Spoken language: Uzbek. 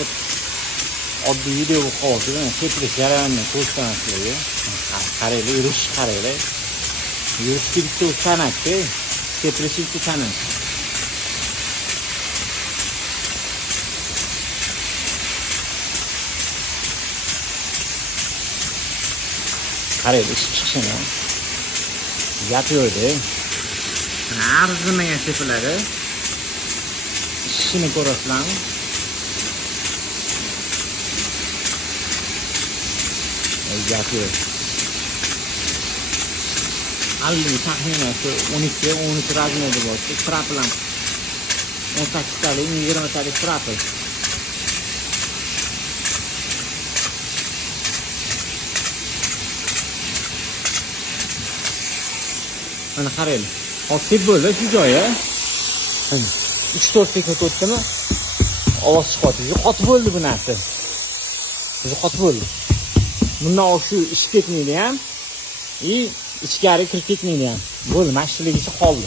deb oddiy video qoldi. Sepilish jarayonini ko'rsatamaslarga. Qaraylar, yurish qaraylar. Yurish bitta san'atda, sepilish bitta san'at. Qaraylar, ish chiqishini. Gap yo'qda. Arzimanga sepiladi. Ishini ko'rasizlarmi? Gap yo'q. Alli taxminan 12 razmerda bo'lsa, strap bilan 18 talik, 20 talik strap. Mana qaraylik. Hozir bo'ldi shu joyi. 3-4 sekund o'tdimi? Ovoz chiqadi. Yo'qotib bo'ldi bu narsa. Yo'qotib bo'ldi. Bundan shu ish ketmaydi ham, ichkari kirib ketmaydi ham. Bo'ldi, mashinaga qoldi.